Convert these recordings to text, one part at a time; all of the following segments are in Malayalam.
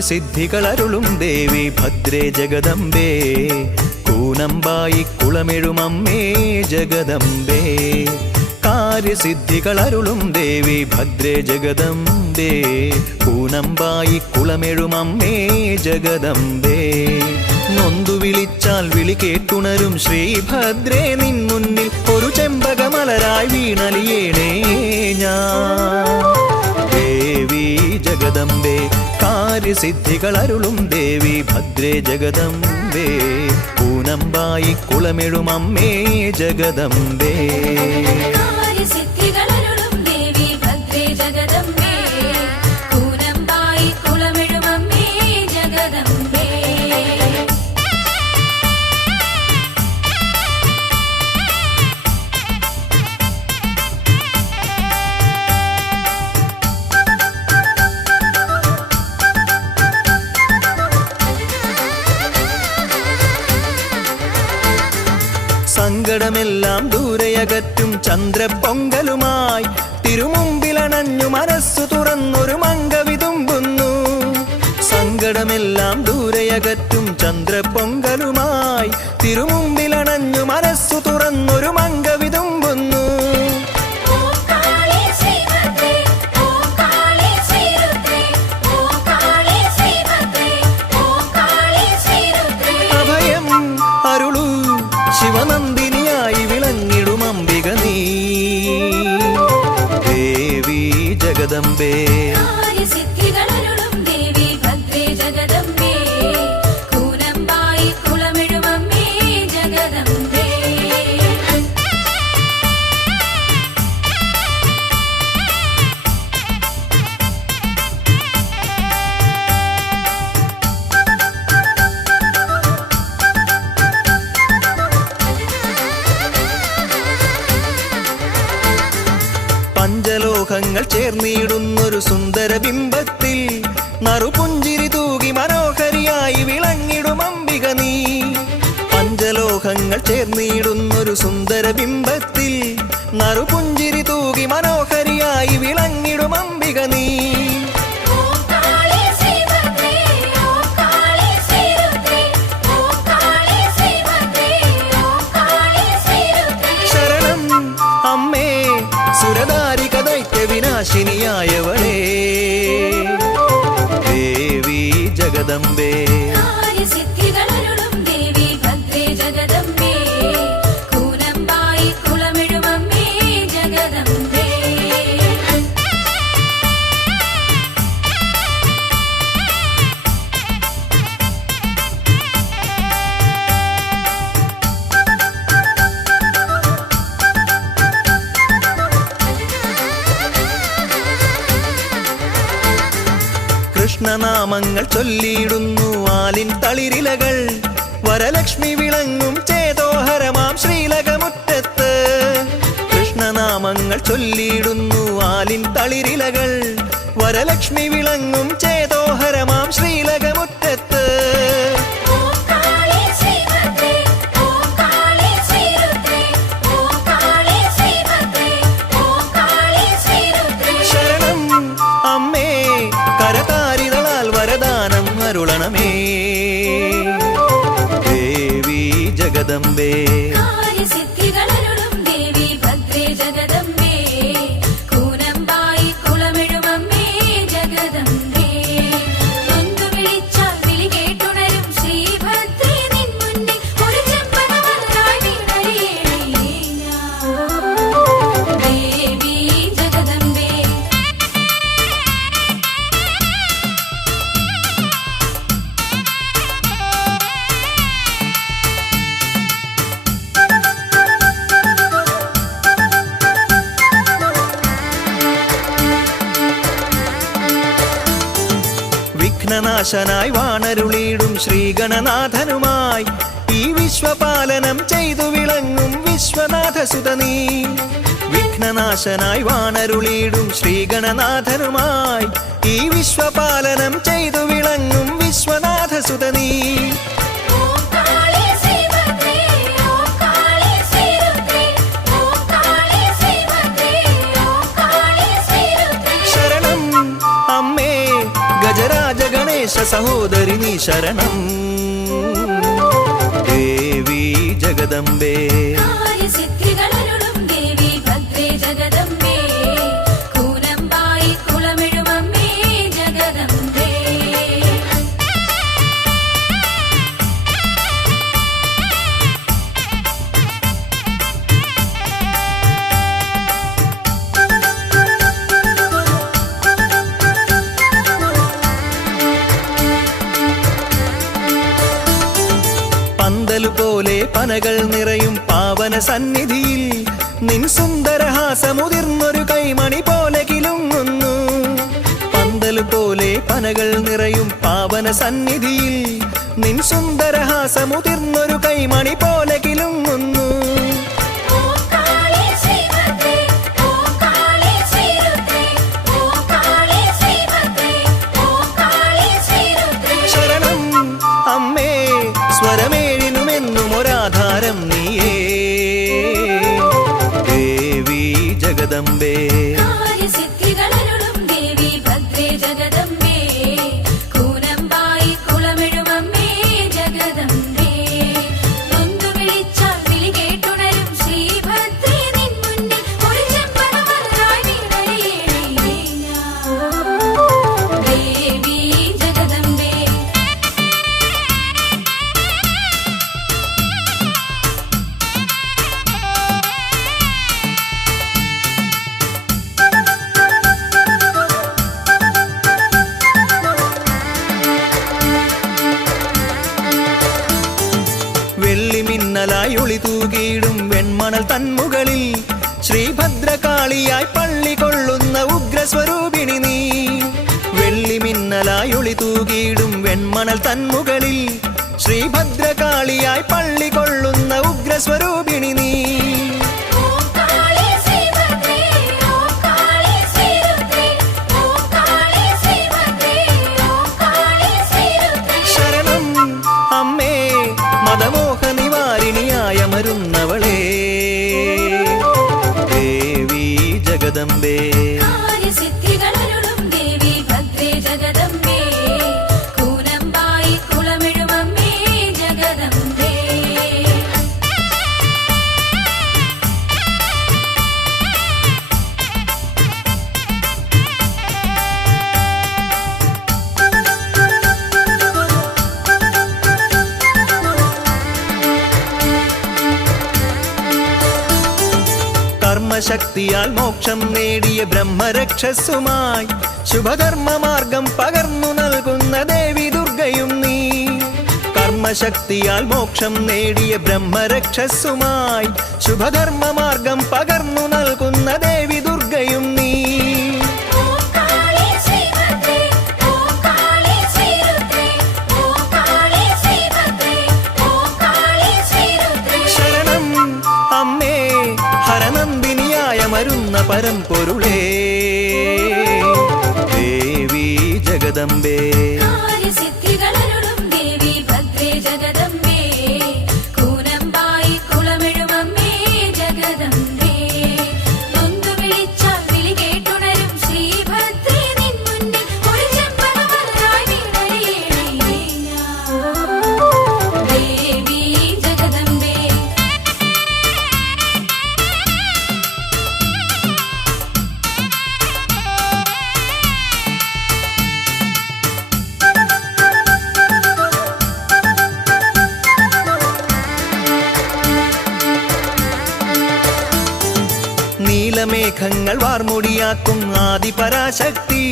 കാര്യസിദ്ധികളരുളും ദേവി ഭദ്രേ ജഗദംബേ കൂനമ്പായി കുളമെഴുമമ്മേ ജഗദംബേ കാര്യസിദ്ധികളരുളും ദേവി ഭദ്രേ ജഗദംബേ കൂനമ്പായി കുളമെഴുമമ്മേ ജഗദംബേ നൊന്തു വിളിച്ചാൽ വിളി കേട്ടുണരും ശ്രീഭദ്രേ നിൻ മുന്നിൽ ഒരു ചെമ്പകമലരായി വീണലിയേണേ ഞാൻ ദേവി ജഗദംബേ കാര്യസിദ്ധികളരുളും ദേവി ഭദ്രേ ജഗദംബേ കൂനമ്പായി കുളമെഴുമമ്മേ ജഗദംബേ സങ്കടമെല്ലാം ദൂരെയകറ്റും ചന്ദ്രപ്പൊങ്കലുമായി തിരുമുമ്പിലണഞ്ഞു മനസ്സു തുറന്നൊരു മങ്ക വിതുമ്പുന്നു സങ്കടമെല്ലാം ദൂരെയകറ്റും ചന്ദ്രപ്പൊങ്കലുമായി തിരുമുമ്പിലണഞ്ഞു മനസ്സു തുറന്നൊരു മങ്ക വിതുമ്പുന്നു അഭയം അരുളൂ ശിവനന്ദിനിയായി വിളങ്ങിടും അംബിക നീ ദേവി ജഗദംബേ പഞ്ചലോഹങ്ങൾ ചേർന്നിടുന്നൊരു സുന്ദര ബിംബത്തിൽ നറുപുഞ്ചിരി തൂകി മനോഹരിയായി വിളങ്ങിടും അംബിക നീ പഞ്ചലോഹങ്ങൾ ചേർന്നിടുന്നൊരു സുന്ദര ബിംബത്തിൽ നറുപുഞ്ചിരി തൂകി മനോഹരിയായി വിളങ്ങിടും അംബിക നീ ശരണം അമ്മേ സുരദാരിക ദൈത്യവിനാശിനിയായവളേ ദേവി ജഗദംബേ കൃഷ്ണനാമങ്ങൾ ചൊല്ലിയിടുന്നു ആലിൻ തളിരിലകൾ വരലക്ഷ്മി വിളങ്ങും ചേതോഹരമാം ശ്രീലകമുറ്റത്ത് കൃഷ്ണനാമങ്ങൾ ചൊല്ലിയിടുന്നു ആലിൻ തളിരിലകൾ വരലക്ഷ്മി വിളങ്ങും ചേതോഹരമാം ശ്രീലകമുറ്റത്ത് ശരണം അമ്മേ കരതാരിതളാൽ വരദാനം അരുളണമേ ദേവി ജഗദംബേ വിഘ്നനാശനായി വാണരുളിയിടും ശ്രീഗണനാഥനുമായി ഈ വിശ്വപാലനം ചെയ്തു വിളങ്ങും വിശ്വനാഥസുത നീ വിഘ്നനാശനായി വാണരുളിയിടും ശ്രീഗണനാഥനുമായി ഈ വിശ്വപാലനം ചെയ്തു വിളങ്ങും വിശ്വനാഥസുത നീ ശരണം അമ്മേ ഗജരാജ ഗണേശ സഹോദരി നീ ശരണം ദേവി ജഗദംബേ. പോലെ പനകൾ നിറയും പാവന സന്നിധിയിൽ നിൻ സുന്ദരഹാസമുതിർന്നൊരു കൈമണി പോലെ കിലുങ്ങുന്നു. പന്തലു പോലെ പനകൾ നിറയും പാവന സന്നിധിയിൽ നിൻ സുന്ദരഹാസമുതിർന്നൊരു കൈമണി പോലെ കിലുങ്ങുന്നു. ശരണം അമ്മേ സ്വരമേഴിനുമെന്നും ഒരാധാരം നീയേ ദേവി ജഗദംബേ. വെള്ളിമിന്നലായി ഒളി തൂകിയിടും വെൺമണൽ തന്മുകളിൽ ശ്രീഭദ്രകാളിയായി പള്ളി കൊള്ളുന്ന ഉഗ്രസ്വരൂപിണി നീ. വെള്ളിമിന്നലായി ഒളി തൂകിയിടും വെൺമണൽ തന്മുകളിൽ ശ്രീഭദ്രകാളിയായി പള്ളി കൊള്ളുന്ന ഉഗ്രസ്വരൂപിണി നീ. ശരണം അമ്മേ മദമോഹ നിവാരിണിയായമരുന്നവളേ ദേവി ജഗദംബേ. കർമ്മശക്തിയാൽ മോക്ഷം നേടിയ ബ്രഹ്മരക്ഷസുമായി ശുഭകർമ്മമാർഗം പകർന്നു നൽകുന്ന ദേവി ദുർഗയും നീ. കർമ്മശക്തിയാൽ മോക്ഷം നേടിയ ബ്രഹ്മരക്ഷസുമായി ശുഭകർമ്മമാർഗം പകർന്നു നൽകുന്ന ദേവി ദുർഗയും നീ. ശരണം അമ്മേ ഹരനന്ദിനിയായമരുന്ന പരംപൊരുളേ ദേവി ജഗദംബേ. നീലമേഘങ്ങൾ വാർമുടിയാക്കും ആദിപരാശക്തി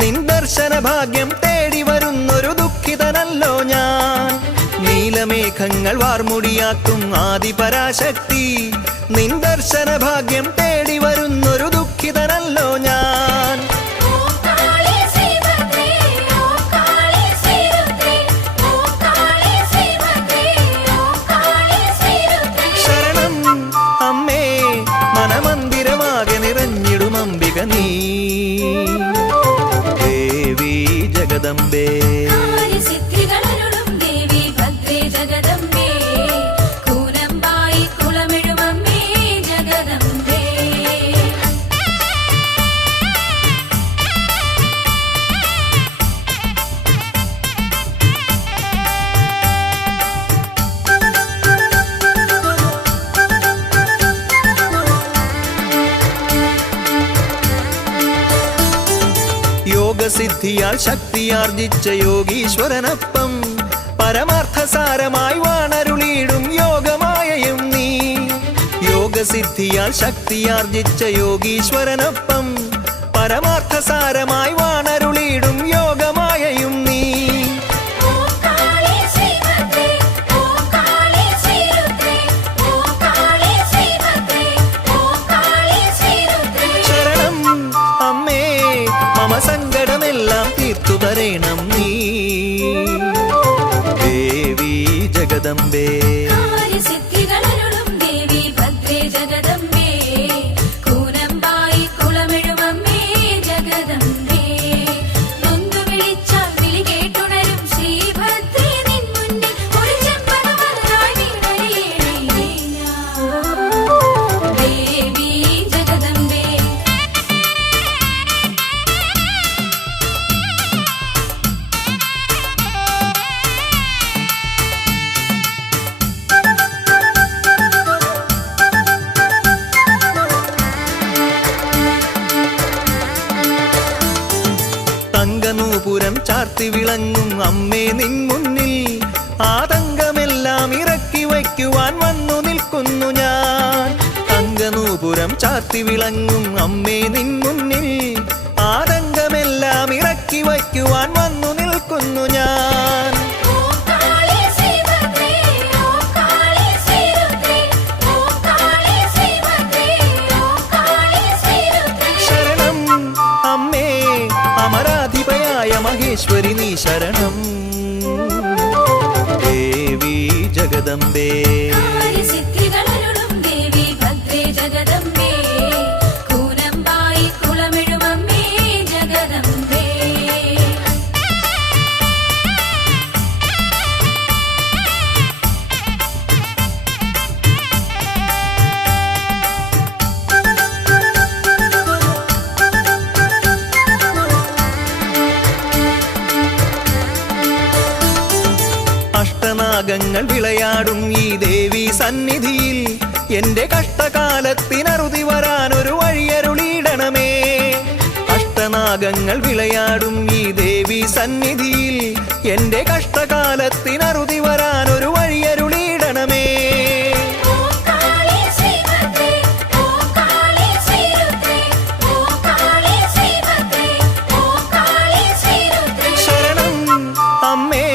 നിൻ ദർശന ഭാഗ്യം തേടി വരുന്നൊരു ദുഃഖിതനല്ലോ ഞാൻ. നീലമേഘങ്ങൾ വാർമുടിയാക്കും ആദിപരാശക്തി നിൻ ദർശന ഭാഗ്യം തേടി വരുന്നൊരു ദുഃഖിതനല്ലോ ഞാൻ. ശരണം അമ്മേ മനമന്ദിരമാകെ നിറഞ്ഞിടും അംബിക നീ ദേവി ജഗദംബേ. യോഗസിദ്ധിയാൽ ശക്തിയാർജിച്ച യോഗീശ്വരനൊപ്പം പരമാർത്ഥസാരമായി വാണരുളിയിടും യോഗമായയും നീ. യോഗസിദ്ധിയാൽ ശക്തിയാർജിച്ച യോഗീശ്വരനൊപ്പം പരമാർത്ഥസാരമായി വാണരുളിയിടും യോഗമായയും നീ. ശരണം അമ്മേ മമ സങ്കടമെല്ലാം തീർത്തു തരേണം നീ. ദേവി ജഗദംബേ തങ്കനൂപുരം ചാർത്തി വിളങ്ങും അമ്മേ നിൻ മുന്നിൽ ആതങ്കമെല്ലാം ഇറക്കി വയ്ക്കുവാൻ വന്നു നിൽക്കുന്നു ഞാൻ. തങ്കനൂപുരം ചാർത്തി വിളങ്ങും അമ്മേ നിൻ മുന്നിൽ ആതങ്കമെല്ലാം ഇറക്കി വയ്ക്കുവാൻ വന്നു നിൽക്കുന്നു ഞാൻ. ശരണം അമ്മേ അമരാധിപയായ മഹേശ്വരി നീ ശരണം. ദേവി ജഗദംബേ അഷ്ടനാഗങ്ങൾ വിളയാടും ഈ ദേവി സന്നിധിയിൽ എന്റെ കഷ്ടകാലത്തിനറുതി വരാനൊരു വഴിയരുളിയിടണമേ. അഷ്ടനാഗങ്ങൾ വിളയാടും ഈ ദേവി സന്നിധിയിൽ എന്റെ കഷ്ടകാലത്തിനറുതി വരാനൊരു വഴിയരുളിയിടണമേ. ശരണം അമ്മേ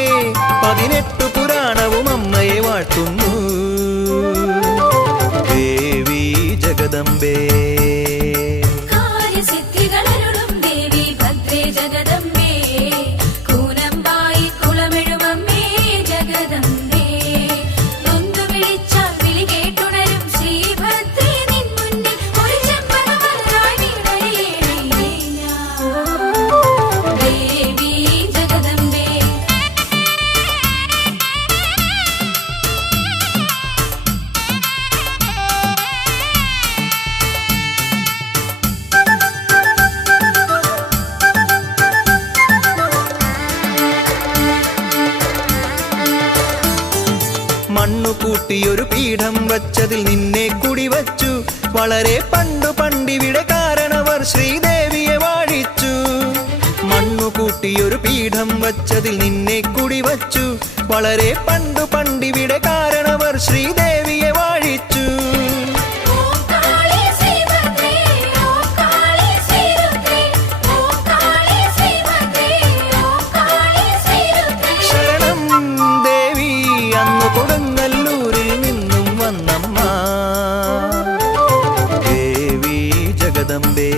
18 പുരാണവും അമ്മയെ വാഴ്ത്തുന്നു. ദേവി ജഗദംബേ മണ്ണു കൂട്ടിയൊരു പീഠം വച്ചതിൽ നിന്നെ കുടിവച്ചു. വളരെ പണ്ടിവിടെ കാരണവർ ശ്രീദേവിയെ വാഴിച്ചു. മണ്ണു കൂട്ടിയൊരു പീഠം വച്ചതിൽ നിന്നെ കുടിവച്ചു. വളരെ പണ്ടിവിടെ കാരണവർ ശ്രീദേവിയെ വാഴിച്ചു. ശരണം ദേവി അന്ന് കൊടുങ്ങല്ലൂരിൽ നിന്നും വന്നമ്മ. ദേവി ജഗദംബേ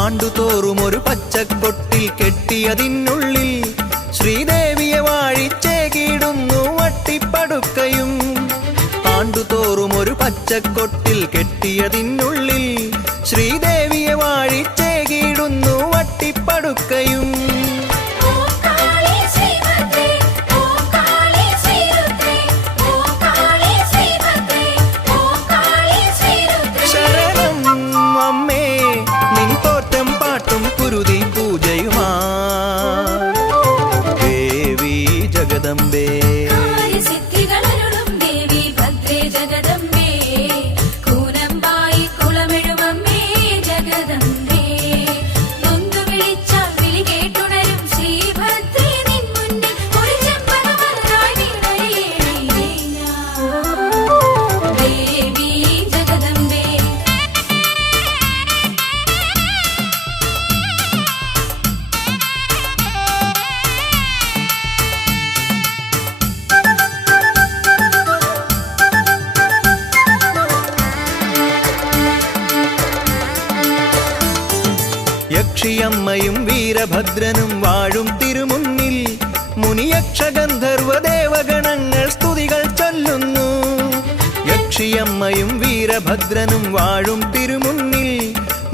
ആണ്ടുതോറും ഒരു പച്ചക്കൊട്ടിൽ കെട്ടിയതിനുള്ളിൽ ശ്രീദേവിയെ വാഴിച്ചേകിടുന്നു വട്ടിപ്പടുക്കയും. ആണ്ടുതോറും ഒരു പച്ചക്കൊട്ടിൽ കെട്ടിയതിനുള്ളിൽ ശ്രീദേവിയെ വാഴിച്ചേകിടുന്നു വട്ടിപ്പടുക്കയും. യക്ഷിയമ്മയും വീരഭദ്രനും വാഴും തിരുമുന്നിൽ മുനിയക്ഷ ഗന്ധർവ ദേവഗണങ്ങൾ സ്തുതികൾ ചൊല്ലുന്നു. യക്ഷിയമ്മയും വീരഭദ്രനും വാഴും തിരുമുന്നിൽ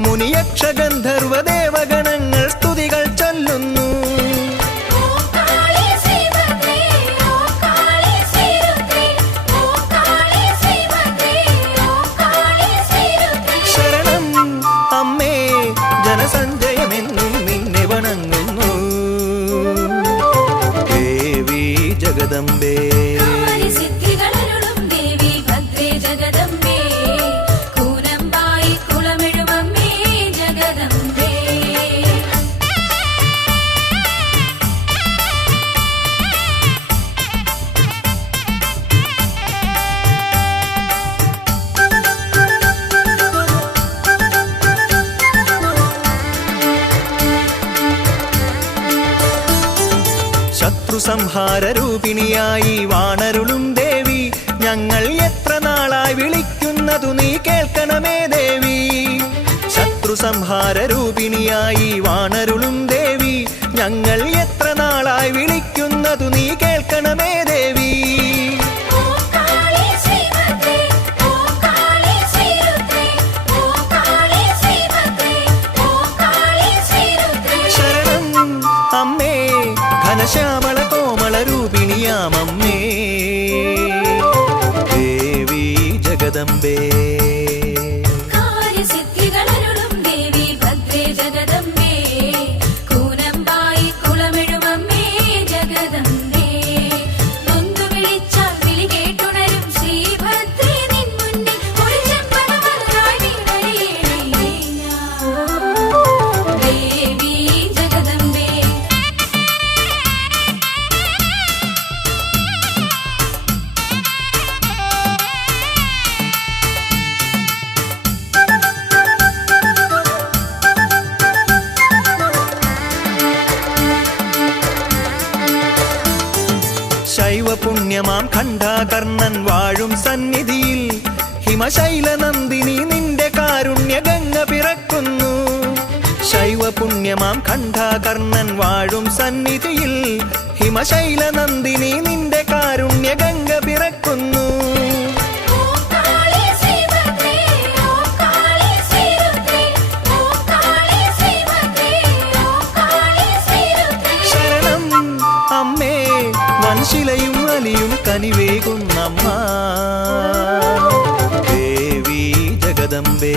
മുനിയക്ഷ ഗന്ധർവ ദേവഗണങ്ങൾ സ്തുതികൾ ചൊല്ലുന്നു. ശരണം അമ്മേ, ജനസഞ്ജയമെന്നും നിന്നെ വണങ്ങുന്നു. ദേവി ജഗദംബേ, ശത്രുസംഹാരൂപിണിയായി വാണരുളും ദേവി, ഞങ്ങൾ എത്ര നാളായി വിളിക്കുന്നതു നീ കേൾക്കണമേ ദേവി. ശത്രുസംഹാരൂപിണിയായി വാണരുളും ദേവി, ഞങ്ങൾ എത്ര നാളായി വിളിക്കുന്നതു നീ കേൾക്കണമേ ദേവി. ശരണം അമ്മേ, ഘനശ്യാമള കോമള രൂപിണിയാമമ്മേ. ദേവി ജഗദംബേ, ശൈവപുണ്യമാം ഖണ്ഡാകർണൻ വാഴും സന്നിധിയിൽ ഹിമശൈലനന്ദിനി നിന്റെ കാരുണ്യ ഗംഗ പിറക്കുന്നു. ശൈവപുണ്യമാം ഖണ്ഡാകർണൻ വാഴും സന്നിധിയിൽ ഹിമശൈലനന്ദിനി നിന്റെ കാരുണ്യ ഗംഗ പിറക്കുന്നു. ശരണം അമ്മേ, വൻശിലയും വലിയും കനിവേകുന്നമ്മ. ദേവി ജഗദംബേ,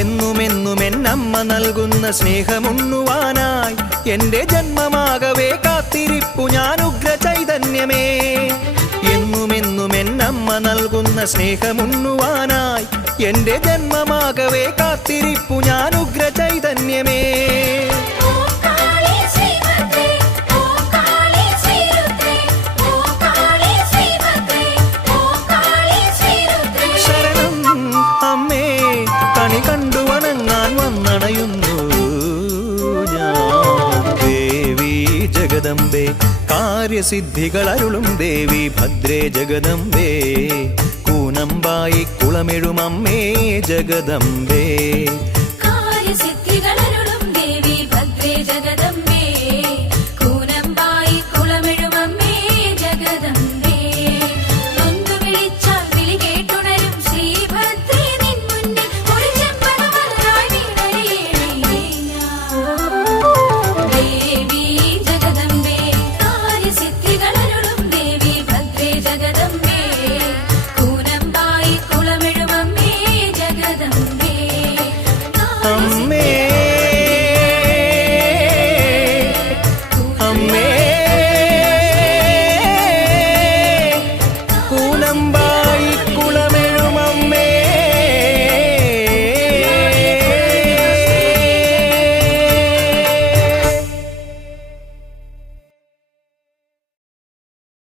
എന്നുമെന്നുമെന്നമ്മ നൽകുന്ന സ്നേഹമുണ്ണുവാനായി എന്റെ ജന്മമാകവേ കാത്തിരിപ്പു ഞാൻ ഉഗ്ര ചൈതന്യമേ. എന്നുമെന്നുമെന്നമ്മ നൽകുന്ന സ്നേഹമുണ്ണുവാനായി എന്റെ ജന്മമാകവേ കാത്തിരിപ്പു ഞാൻ ഉഗ്ര ചൈതന്യമേ. ശരണം അമ്മേ, കണി കണ്ടു വണങ്ങാൻ വന്നണയുന്നു ഞാൻ. ദേവി ജഗദംബേ, കാര്യസിദ്ധികൾ അരുളും ദേവി ഭദ്രേ ജഗദംബേ. കൂനമ്പായി കുളമെഴുമമ്മേ ജഗദംബേ.